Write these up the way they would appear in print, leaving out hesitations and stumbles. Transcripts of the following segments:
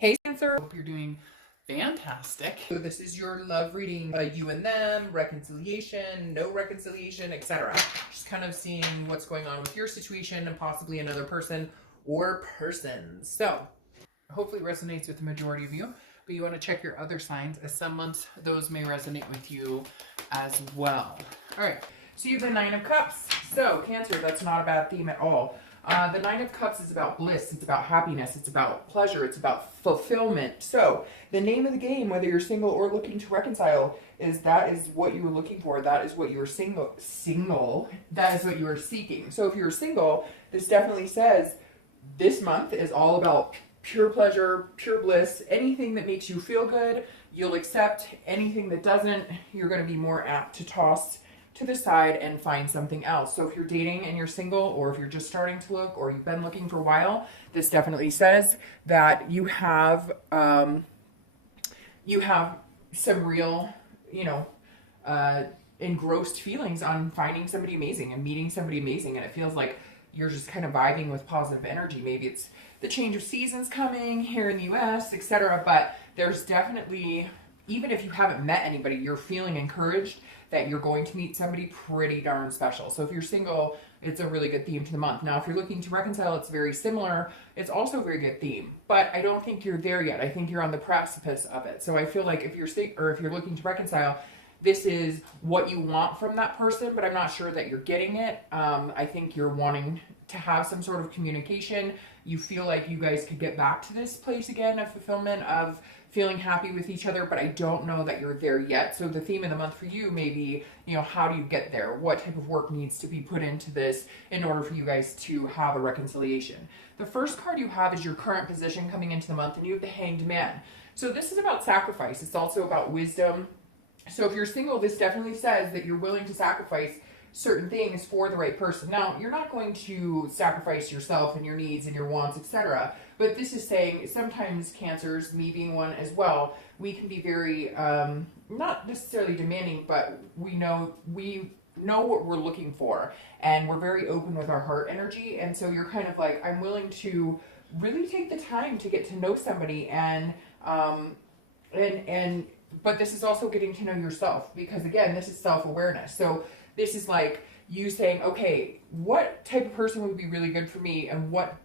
Hey Cancer, hope you're doing fantastic. So this is your love reading, you and them, reconciliation, no reconciliation, etc. Just kind of seeing what's going on with your situation and possibly another person or persons. So hopefully it resonates with the majority of you, but you want to check your other signs as some months those may resonate with you as well. All right, so you have the Nine of Cups. So Cancer, that's not a bad theme at all. The Nine of Cups is about bliss, it's about happiness, it's about pleasure, it's about fulfillment. So the name of the game, whether you're single or looking to reconcile, is that is what you were looking for. That is what you were single. That is what you were seeking. So if you're single, this definitely says this month is all about pure pleasure, pure bliss. Anything that makes you feel good, you'll accept. Anything that doesn't, you're going to be more apt to toss to the side and find something else. So if you're dating and you're single, or if you're just starting to look, or you've been looking for a while, this definitely says that you have some real, engrossed feelings on finding somebody amazing and meeting somebody amazing, and it feels like you're just kind of vibing with positive energy. Maybe it's the change of seasons coming here in the US, etc. But there's definitely, even if you haven't met anybody, you're feeling encouraged that you're going to meet somebody pretty darn special. So if you're single, it's a really good theme to the month. Now, if you're looking to reconcile, it's very similar. It's also a very good theme, but I don't think you're there yet. I think you're on the precipice of it. So I feel like if you're looking to reconcile, this is what you want from that person, but I'm not sure that you're getting it. I think you're wanting to have some sort of communication. You feel like you guys could get back to this place again of fulfillment, of feeling happy with each other, but I don't know that you're there yet. So the theme of the month for you may be, how do you get there? What type of work needs to be put into this in order for you guys to have a reconciliation? The first card you have is your current position coming into the month, and you have the Hanged Man. So this is about sacrifice. It's also about wisdom. So if you're single, this definitely says that you're willing to sacrifice certain things for the right person. Now, you're not going to sacrifice yourself and your needs and your wants, etc. But this is saying sometimes Cancers, me being one as well, we can be very, not necessarily demanding, but we know what we're looking for, and we're very open with our heart energy. And so you're kind of like, I'm willing to really take the time to get to know somebody, but this is also getting to know yourself, because again, this is self-awareness. So this is like you saying, okay, what type of person would be really good for me, and what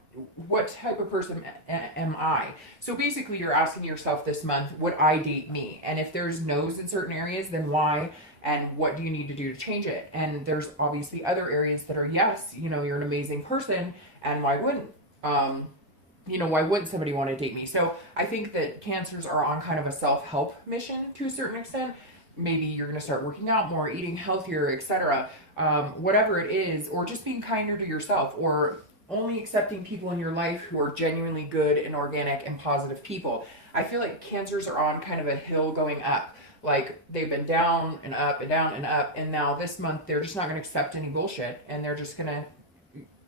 type of person am I? So basically you're asking yourself this month, would I date me? And if there's no's in certain areas, then why? And what do you need to do to change it? And there's obviously other areas that are yes, you're an amazing person, and why wouldn't why wouldn't somebody want to date me? So I think that Cancers are on kind of a self-help mission to a certain extent. Maybe you're going to start working out more, eating healthier, etc. Whatever it is, or just being kinder to yourself, or only accepting people in your life who are genuinely good and organic and positive people. I feel like Cancers are on kind of a hill going up. Like they've been down and up and down and up, and now this month they're just not going to accept any bullshit, and they're just going to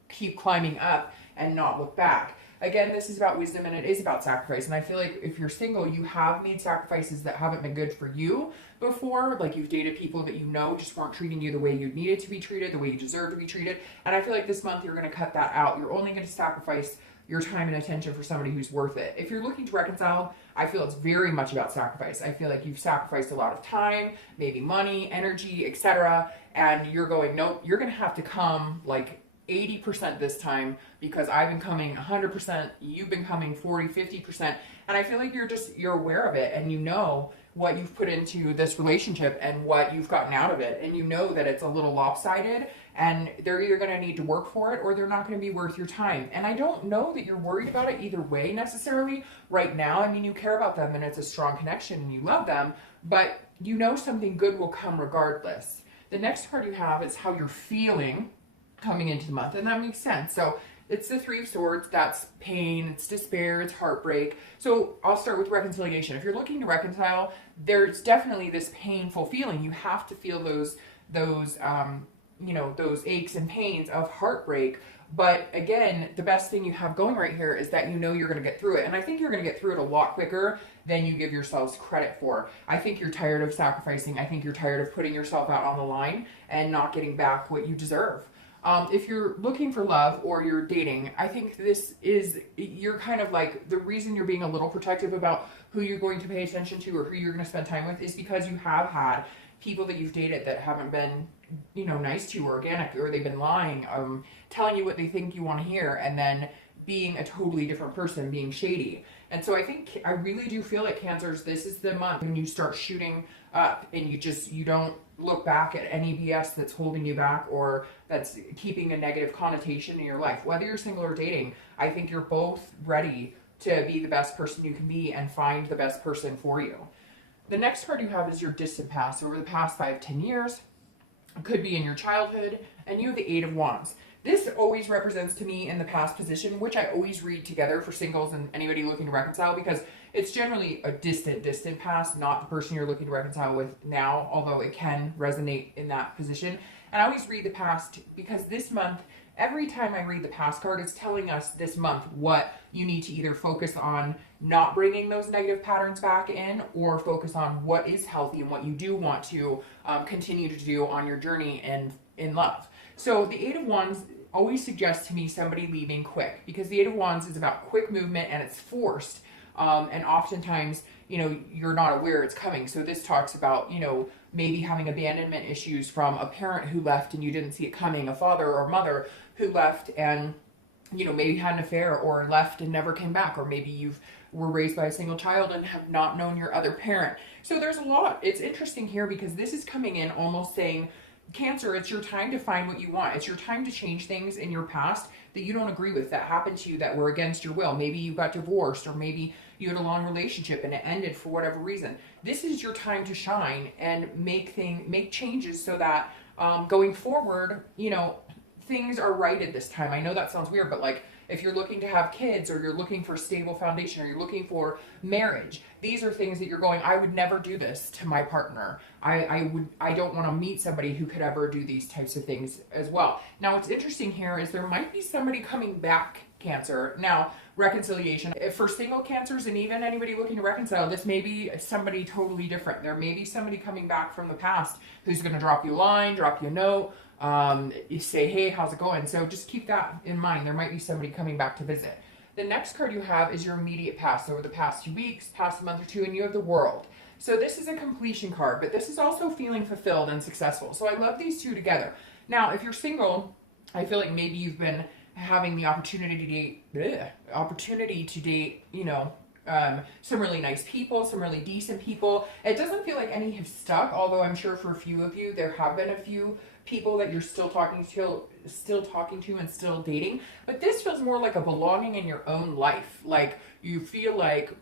keep climbing up and not look back. Again, this is about wisdom, and it is about sacrifice. And I feel like if you're single, you have made sacrifices that haven't been good for you before. Like you've dated people that just weren't treating you the way you needed to be treated, the way you deserve to be treated. And I feel like this month you're going to cut that out. You're only going to sacrifice your time and attention for somebody who's worth it. If you're looking to reconcile, I feel it's very much about sacrifice. I feel like you've sacrificed a lot of time, maybe money, energy, etc. And you're going, nope, you're going to have to come like 80% this time, because I've been coming 100%, you've been coming 40, 50%. And I feel like you're aware of it, and you know what you've put into this relationship and what you've gotten out of it. And you know that it's a little lopsided, and they're either going to need to work for it, or they're not going to be worth your time. And I don't know that you're worried about it either way necessarily right now. I mean, you care about them, and it's a strong connection, and you love them, but something good will come regardless. The next card you have is how you're feeling coming into the month, and that makes sense. So it's the Three of Swords. That's pain, it's despair, it's heartbreak. So I'll start with reconciliation. If you're looking to reconcile, there's definitely this painful feeling. You have to feel those aches and pains of heartbreak. But again, the best thing you have going right here is that you're going to get through it. And I think you're going to get through it a lot quicker than you give yourselves credit for. I think you're tired of sacrificing. I think you're tired of putting yourself out on the line and not getting back what you deserve. If you're looking for love or you're dating, I think you're kind of like, the reason you're being a little protective about who you're going to pay attention to or who you're going to spend time with is because you have had people that you've dated that haven't been, nice to you or organic, or they've been lying, telling you what they think you want to hear, and then being a totally different person, being shady. And so I really do feel like Cancers, this is the month when you start shooting up and you don't look back at any BS that's holding you back or that's keeping a negative connotation in your life. Whether you're single or dating, I think you're both ready to be the best person you can be and find the best person for you. The next card you have is your distant past, over the past 5-10 years. It could be in your childhood, and you have the Eight of Wands. This always represents to me in the past position, which I always read together for singles and anybody looking to reconcile, because it's generally a distant past, not the person you're looking to reconcile with now, although it can resonate in that position. And I always read the past because this month, every time I read the past card, it's telling us this month what you need to either focus on not bringing those negative patterns back in, or focus on what is healthy and what you do want to continue to do on your journey and in love. So the Eight of Wands always suggests to me somebody leaving quick, because the Eight of Wands is about quick movement and it's forced. And oftentimes, you're not aware it's coming. So this talks about, maybe having abandonment issues from a parent who left and you didn't see it coming, a father or mother who left and, maybe had an affair or left and never came back, or maybe you've were raised by a single child and have not known your other parent. So there's a lot. It's interesting here because this is coming in almost saying, Cancer, it's your time to find what you want. It's your time to change things in your past that you don't agree with, that happened to you, that were against your will. Maybe you got divorced, or maybe you had a long relationship and it ended for whatever reason. This is your time to shine and make changes so that going forward, things are righted this time. I know that sounds weird, but like, if you're looking to have kids, or you're looking for a stable foundation, or you're looking for marriage, these are things that you're going, I would never do this to my partner. I don't want to meet somebody who could ever do these types of things as well. Now, what's interesting here is there might be somebody coming back, Cancer. Now, reconciliation. For single Cancers and even anybody looking to reconcile, this may be somebody totally different. There may be somebody coming back from the past who's going to drop you a line, drop you a note, you say, hey, how's it going? So just keep that in mind. There might be somebody coming back to visit. The next card you have is your immediate past, over the past few weeks, past month or two, and you have the World. So this is a completion card, but this is also feeling fulfilled and successful. So I love these two together. Now, if you're single, I feel like maybe you've been having the opportunity to date, some really nice people, some really decent people. It doesn't feel like any have stuck, although I'm sure for a few of you, there have been a few people that you're still talking to and still dating. But this feels more like a belonging in your own life. Like you feel like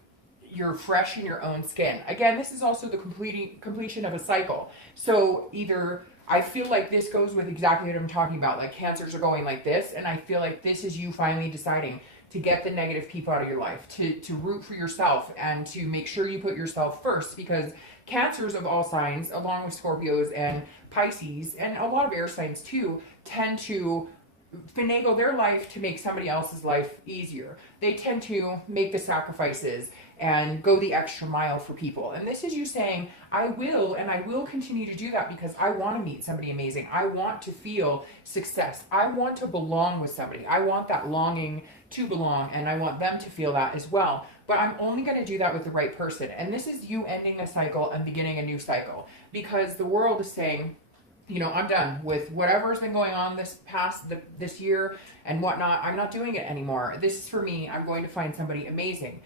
you're fresh in your own skin. Again, this is also the completion of a cycle. So either I feel like this goes with exactly what I'm talking about. Like Cancers are going like this, and I feel like this is you finally deciding to get the negative people out of your life, to root for yourself and to make sure you put yourself first, because Cancers of all signs, along with Scorpios and Pisces, and a lot of air signs too, tend to finagle their life to make somebody else's life easier. They tend to make the sacrifices and go the extra mile for people. And this is you saying, I will continue to do that because I want to meet somebody amazing. I want to feel success. I want to belong with somebody. I want that longing to belong, and I want them to feel that as well. But I'm only going to do that with the right person. And this is you ending a cycle and beginning a new cycle, because the World is saying, I'm done with whatever's been going on this year and whatnot. I'm not doing it anymore. This is for me. I'm going to find somebody amazing.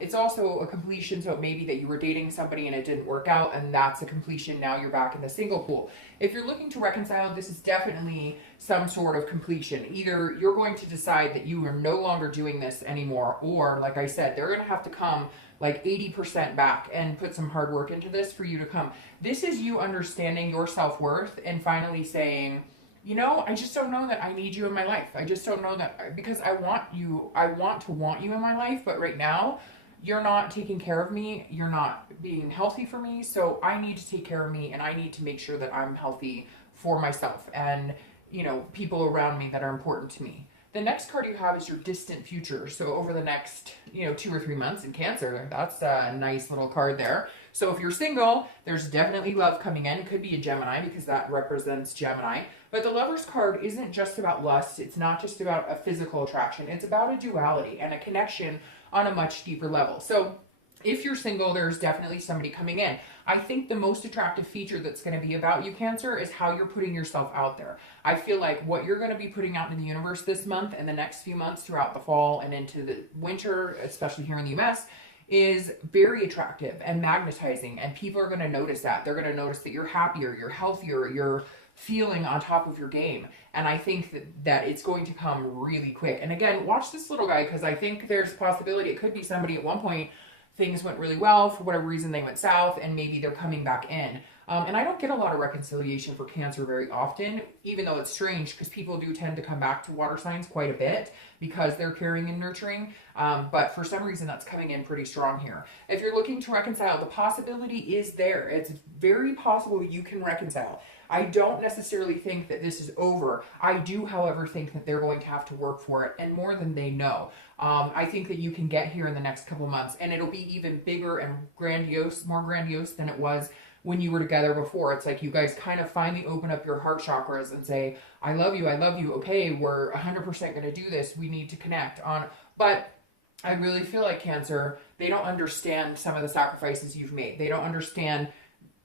It's also a completion. So it may be that you were dating somebody and it didn't work out, and that's a completion. Now you're back in the single pool. If you're looking to reconcile, this is definitely some sort of completion. Either you're going to decide that you are no longer doing this anymore, or like I said, they're going to have to come like 80% back and put some hard work into this for you to come. This is you understanding your self-worth and finally saying, I just don't know that I need you in my life. I just don't know that, because I want to want you in my life, but right now you're not taking care of me. You're not being healthy for me. So I need to take care of me, and I need to make sure that I'm healthy for myself and, people around me that are important to me. The next card you have is your distant future. So over the next, 2 or 3 months in Cancer, that's a nice little card there. So if you're single, there's definitely love coming in. It could be a Gemini because that represents Gemini. But the Lover's card isn't just about lust. It's not just about a physical attraction. It's about a duality and a connection on a much deeper level. So if you're single, there's definitely somebody coming in. I think the most attractive feature that's going to be about you, Cancer, is how you're putting yourself out there. I feel like what you're going to be putting out into the universe this month and the next few months throughout the fall and into the winter, especially here in the US, is very attractive and magnetizing. And people are going to notice that. They're going to notice that you're happier, you're healthier, you're feeling on top of your game. And I think that it's going to come really quick. And again, watch this little guy, because I think there's a possibility it could be somebody at one point things went really well, for whatever reason they went south, and maybe they're coming back in. And I don't get a lot of reconciliation for Cancer very often, even though it's strange, because people do tend to come back to water signs quite a bit because they're caring and nurturing. But for some reason, that's coming in pretty strong here. If you're looking to reconcile, the possibility is there. It's very possible you can reconcile. I don't necessarily think that this is over. I do, however, think that they're going to have to work for it, and more than they know. I think that you can get here in the next couple months, and it'll be even bigger and grandiose, more grandiose than it was when you were together before. It's like you guys kind of finally open up your heart chakras and say, I love you, okay, we're 100% going to do this, we need to connect on. But I really feel like, Cancer, they don't understand some of the sacrifices you've made. They don't understand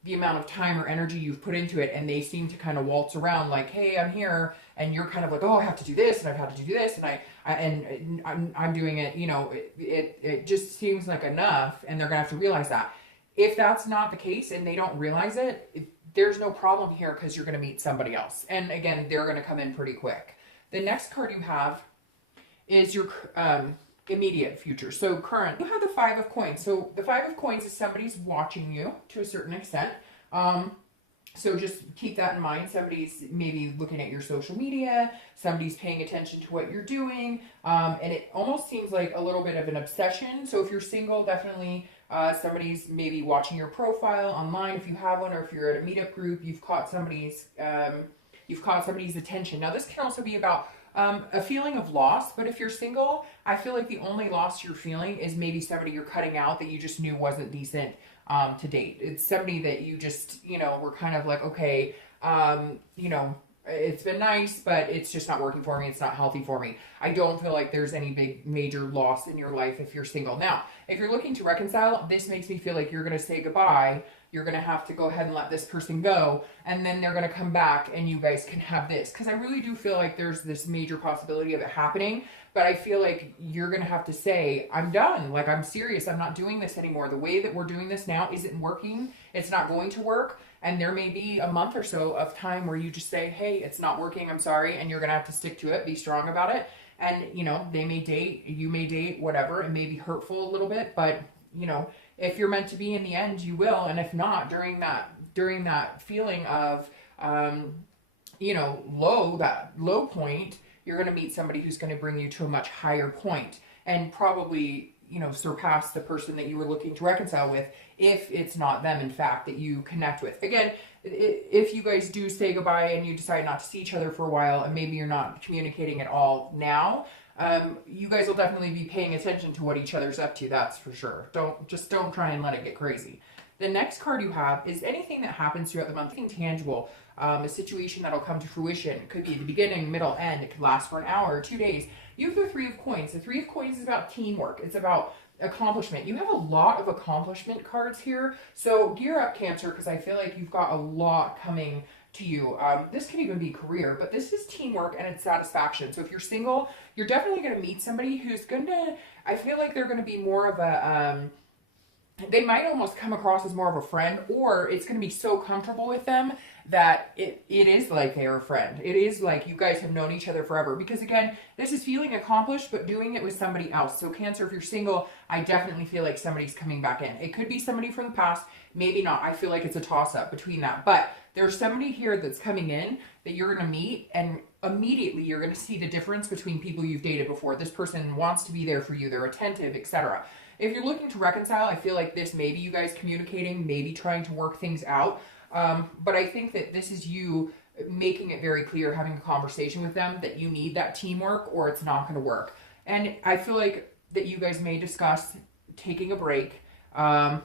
the amount of time or energy you've put into it, and they seem to kind of waltz around like, hey, I'm here, and you're kind of like, oh, I have to do this, and I've had to do this, and I'm doing it, it just seems like enough, and they're gonna have to realize that. If that's not the case and they don't realize it, there's no problem here, because you're gonna meet somebody else, and again, they're gonna come in pretty quick. The next card you have is your immediate future. So current, you have the Five of Coins. So the Five of Coins is somebody's watching you to a certain extent. So just keep that in mind. Somebody's maybe looking at your social media, somebody's paying attention to what you're doing, and it almost seems like a little bit of an obsession. So if you're single, definitely somebody's maybe watching your profile online if you have one, or if you're at a meetup group, you've caught somebody's attention. Now this can also be about a feeling of loss, but if you're single, I feel like the only loss you're feeling is maybe somebody you're cutting out that you just knew wasn't decent to date. It's somebody that you just, were kind of like, okay, it's been nice, but it's just not working for me. It's not healthy for me. I don't feel like there's any big major loss in your life if you're single. Now, if you're looking to reconcile, this makes me feel like you're going to say goodbye. You're going to have to go ahead and let this person go, and then they're going to come back and you guys can have this. Because I really do feel like there's this major possibility of it happening, but I feel like you're going to have to say, I'm done. Like, I'm serious. I'm not doing this anymore. The way that we're doing this now isn't working. It's not going to work. And there may be a month or so of time where you just say, hey, it's not working. I'm sorry. And you're going to have to stick to it. Be strong about it. And, they may date, you may date, whatever. It may be hurtful a little bit, but, if you're meant to be in the end, you will. And if not, during that feeling of, that low point, you're going to meet somebody who's going to bring you to a much higher point and probably, surpass the person that you were looking to reconcile with, if it's not them, in fact, that you connect with. Again, if you guys do say goodbye and you decide not to see each other for a while, and maybe you're not communicating at all now, you guys will definitely be paying attention to what each other's up to. That's for sure. Don't try and let it get crazy. The next card you have is anything that happens throughout the month, anything tangible, a situation that'll come to fruition. It could be the beginning, middle, end. It could last for an hour or 2 days. You have the Three of Coins. The Three of Coins is about teamwork. It's about accomplishment. You have a lot of accomplishment cards here. So gear up, Cancer, because I feel like you've got a lot coming to you. This can even be career, but this is teamwork and it's satisfaction. So if you're single, you're definitely going to meet somebody who's going to, I feel like they're going to be more of a, they might almost come across as more of a friend, or it's going to be so comfortable with them that it is like they're a friend. It is like you guys have known each other forever, because again, this is feeling accomplished, but doing it with somebody else. So Cancer, if you're single, I definitely feel like somebody's coming back in. It could be somebody from the past, maybe not. I feel like it's a toss-up between that, but there's somebody here that's coming in that you're going to meet, and immediately you're going to see the difference between people you've dated before. This person wants to be there for you. They're attentive, etc. If you're looking to reconcile, I feel like this may be you guys communicating, maybe trying to work things out. But I think that this is you making it very clear, having a conversation with them that you need that teamwork or it's not going to work. And I feel like that you guys may discuss taking a break, and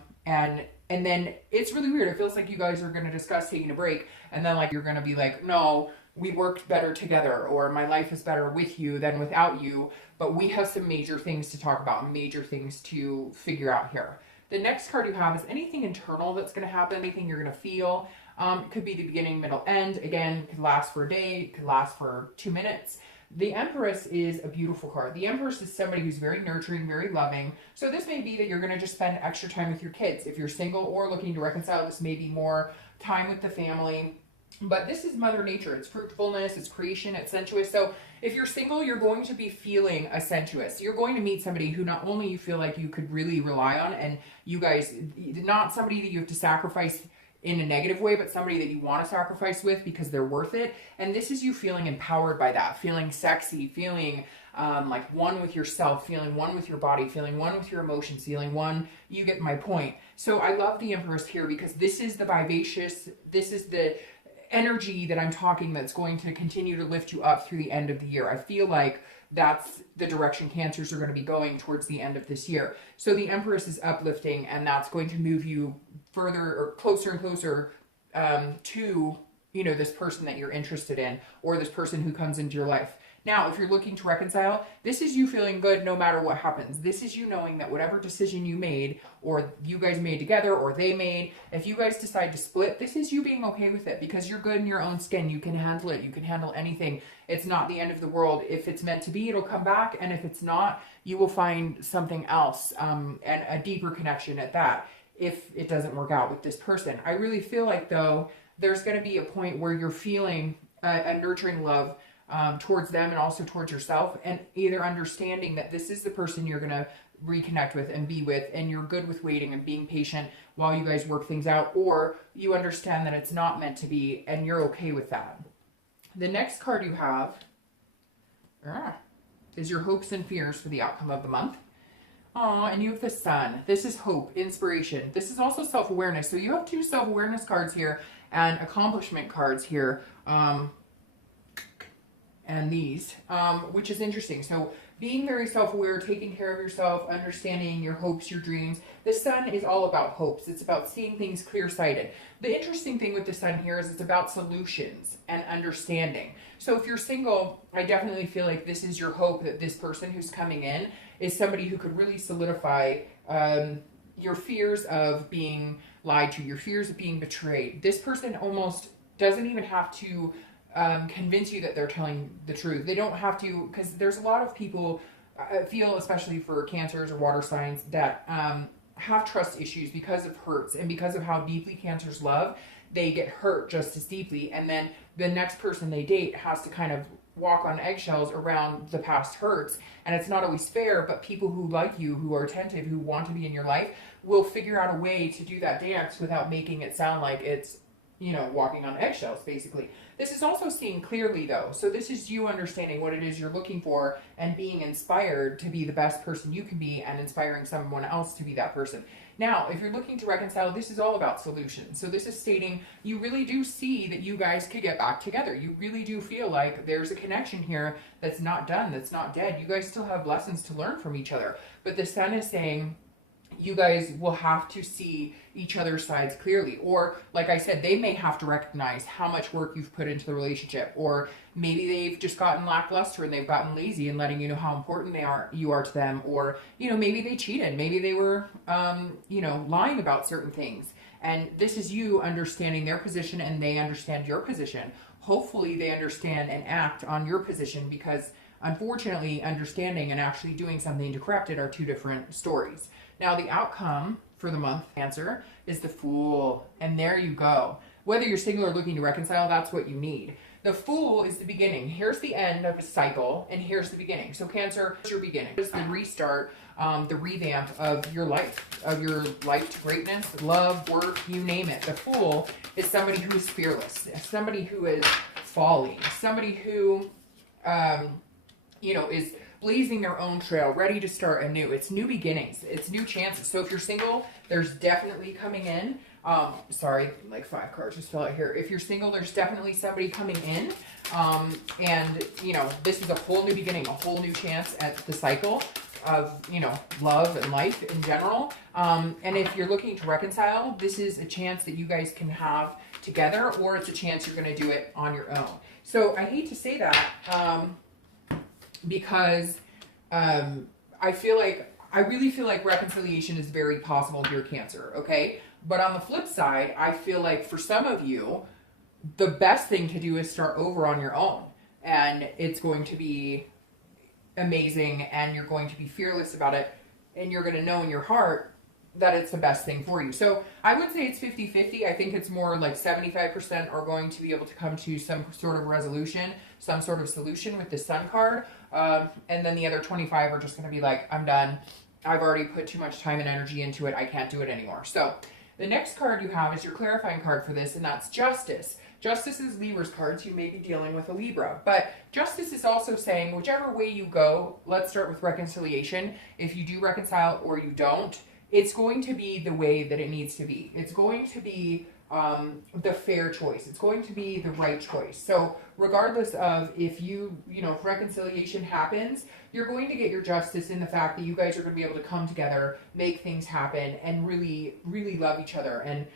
then it's really weird. It feels like you guys are going to discuss taking a break, and then like you're going to be like, no, we worked better together, or my life is better with you than without you. But we have some major things to talk about, major things to figure out here. The next card you have is anything internal that's going to happen, anything you're going to feel. It could be the beginning, middle, end. Again, it could last for a day, it could last for 2 minutes. The Empress is a beautiful card. The Empress is somebody who's very nurturing, very loving. So this may be that you're going to just spend extra time with your kids. If you're single or looking to reconcile, this may be more time with the family. But this is Mother Nature. It's fruitfulness, it's creation, it's sensuous. So if you're single, you're going to be feeling a sensuous. You're going to meet somebody who not only you feel like you could really rely on, and you guys, not somebody that you have to sacrifice in a negative way, but somebody that you want to sacrifice with because they're worth it. And this is you feeling empowered by that, feeling sexy, feeling like one with yourself, feeling one with your body, feeling one with your emotions, feeling one. You get my point. So I love the Empress here because this is the vivacious, this is the energy that I'm talking that's going to continue to lift you up through the end of the year. I feel like that's the direction Cancers are going to be going towards the end of this year. So the Empress is uplifting, and that's going to move you further or closer and closer to, you know, this person that you're interested in, or this person who comes into your life. Now, if you're looking to reconcile, this is you feeling good no matter what happens. This is you knowing that whatever decision you made, or you guys made together, or they made, if you guys decide to split, this is you being okay with it because you're good in your own skin. You can handle it. You can handle anything. It's not the end of the world. If it's meant to be, it'll come back. And if it's not, you will find something else, and a deeper connection at that if it doesn't work out with this person. I really feel like, though, there's going to be a point where you're feeling a nurturing love towards them and also towards yourself, and either understanding that this is the person you're going to reconnect with and be with, and you're good with waiting and being patient while you guys work things out, or you understand that it's not meant to be and you're okay with that. The next card you have is your hopes and fears for the outcome of the month. And you have the Sun. This is hope, inspiration. This is also self-awareness. So you have 2 self-awareness cards here and accomplishment cards here. And these, which is interesting. So being very self-aware, taking care of yourself, understanding your hopes, your dreams. The Sun is all about hopes. It's about seeing things clear-sighted. The interesting thing with the Sun here is it's about solutions and understanding. So if you're single, I definitely feel like this is your hope, that this person who's coming in is somebody who could really solidify your fears of being lied to, your fears of being betrayed. This person almost doesn't even have to convince you that they're telling the truth. They don't have to, because there's a lot of people, I feel, especially for Cancers or water signs, that have trust issues because of hurts and because of how deeply Cancers love. They get hurt just as deeply, and then the next person they date has to kind of walk on eggshells around the past hurts, and it's not always fair. But people who like you, who are attentive, who want to be in your life, will figure out a way to do that dance without making it sound like it's, you know, walking on eggshells, basically. This is also seeing clearly, though. So this is you understanding what it is you're looking for and being inspired to be the best person you can be and inspiring someone else to be that person. Now, if you're looking to reconcile, this is all about solutions. So this is stating you really do see that you guys could get back together. You really do feel like there's a connection here that's not done, that's not dead. You guys still have lessons to learn from each other. But the Sun is saying you guys will have to see each other's sides clearly. Or, like I said, they may have to recognize how much work you've put into the relationship. Or maybe they've just gotten lackluster and they've gotten lazy in letting you know how important you are to them. Or, you know, maybe they cheated. Maybe they were, you know, lying about certain things. And this is you understanding their position and they understand your position. Hopefully they understand and act on your position, because unfortunately, understanding and actually doing something to correct it are 2 different stories. Now, the outcome for the month, Cancer, is the Fool. And there you go. Whether you're single or looking to reconcile, that's what you need. The Fool is the beginning. Here's the end of a cycle, and here's the beginning. So Cancer, it's your beginning. It's the restart, the revamp of your life to greatness, love, work, you name it. The Fool is somebody who is fearless, somebody who is falling, somebody who, you know, is blazing their own trail, ready to start anew. It's new beginnings. It's new chances. So if you're single, there's definitely coming in. Sorry, like 5 cards just fell out here. If you're single, there's definitely somebody coming in. And, you know, this is a whole new beginning, a whole new chance at the cycle of, you know, love and life in general. And if you're looking to reconcile, this is a chance that you guys can have together, or it's a chance you're going to do it on your own. So I hate to say that, because I really feel like reconciliation is very possible here, Cancer, okay? But on the flip side, I feel like for some of you, the best thing to do is start over on your own. And it's going to be amazing, and you're going to be fearless about it, and you're going to know in your heart that it's the best thing for you. So I would say it's 50-50. I think it's more like 75% are going to be able to come to some sort of resolution, some sort of solution with the Sun card. And then the other 25 are just going to be like, I'm done. I've already put too much time and energy into it. I can't do it anymore. So the next card you have is your clarifying card for this, and that's Justice. Justice is Libra's card, so you may be dealing with a Libra. But Justice is also saying, whichever way you go, let's start with reconciliation. If you do reconcile or you don't, it's going to be the way that it needs to be. It's going to be the fair choice. It's going to be the right choice. So regardless of if if reconciliation happens, you're going to get your justice in the fact that you guys are going to be able to come together, make things happen, and really, really love each other and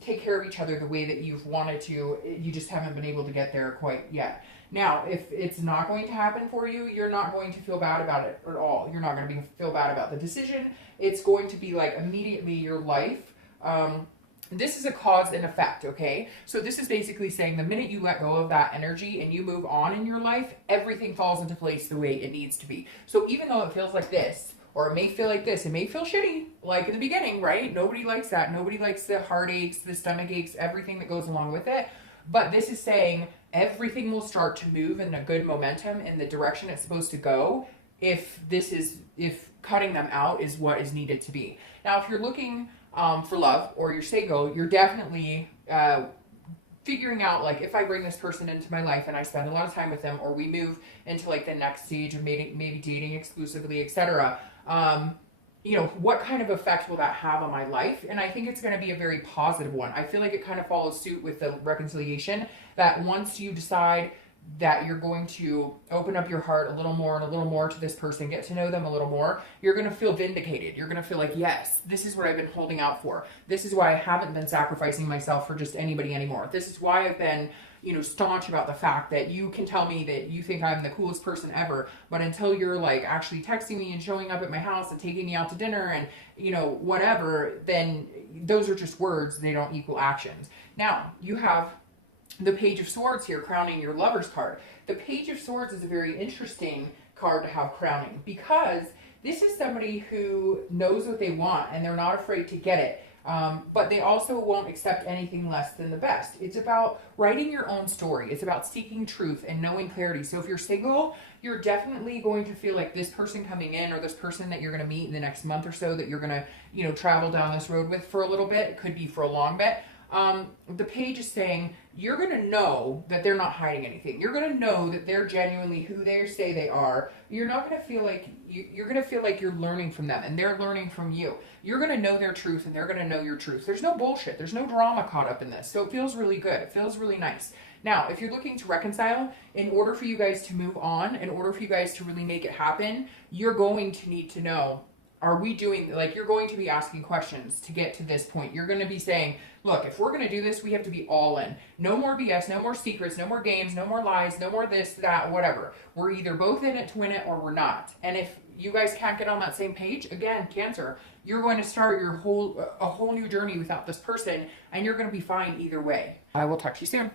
take care of each other the way that you've wanted to. You just haven't been able to get there quite yet. Now, if it's not going to happen for you, you're not going to feel bad about it at all. You're not going to feel bad about the decision. It's going to be like immediately your life. This is a cause and effect, okay? So this is basically saying the minute you let go of that energy and you move on in your life, everything falls into place the way it needs to be. So even though it feels like this, or it may feel like this, it may feel shitty, like in the beginning, right? Nobody likes that. Nobody likes the heartaches, the stomach aches, everything that goes along with it. But this is saying everything will start to move in a good momentum in the direction it's supposed to go if cutting them out is what is needed to be. Now, if you're looking for love or you're single, you're definitely figuring out, like, if I bring this person into my life and I spend a lot of time with them, or we move into like the next stage of maybe dating exclusively, etc., what kind of effect will that have on my life? And I think it's going to be a very positive one. I feel like it kind of follows suit with the reconciliation, that once you decide that you're going to open up your heart a little more and a little more to this person, get to know them a little more, you're going to feel vindicated. You're going to feel like, yes, this is what I've been holding out for. This is why I haven't been sacrificing myself for just anybody anymore. This is why I've been, staunch about the fact that you can tell me that you think I'm the coolest person ever, but until you're like actually texting me and showing up at my house and taking me out to dinner and, whatever, then those are just words. They don't equal actions. Now, you have the Page of Swords here crowning your Lover's card. The Page of Swords is a very interesting card to have crowning, because this is somebody who knows what they want and they're not afraid to get it. But they also won't accept anything less than the best. It's about writing your own story. It's about seeking truth and knowing clarity. So if you're single, you're definitely going to feel like this person coming in, or this person that you're going to meet in the next month or so, that you're going to, travel down this road with for a little bit. It could be for a long bit. The page is saying you're going to know that they're not hiding anything. You're going to know that they're genuinely who they say they are. You're not going to feel like you're going to feel like you're learning from them and they're learning from you. You're going to know their truth and they're going to know your truth. There's no bullshit. There's no drama caught up in this. So it feels really good. It feels really nice. Now, if you're looking to reconcile, in order for you guys to move on, in order for you guys to really make it happen, you're going to need to know, are we doing, like, you're going to be asking questions to get to this point. You're going to be saying, look, if we're going to do this, we have to be all in. No more BS, no more secrets, no more games, no more lies, no more this, that, whatever. We're either both in it to win it or we're not. And if you guys can't get on that same page, again, Cancer, you're going to start a whole new journey without this person, and you're going to be fine either way. I will talk to you soon.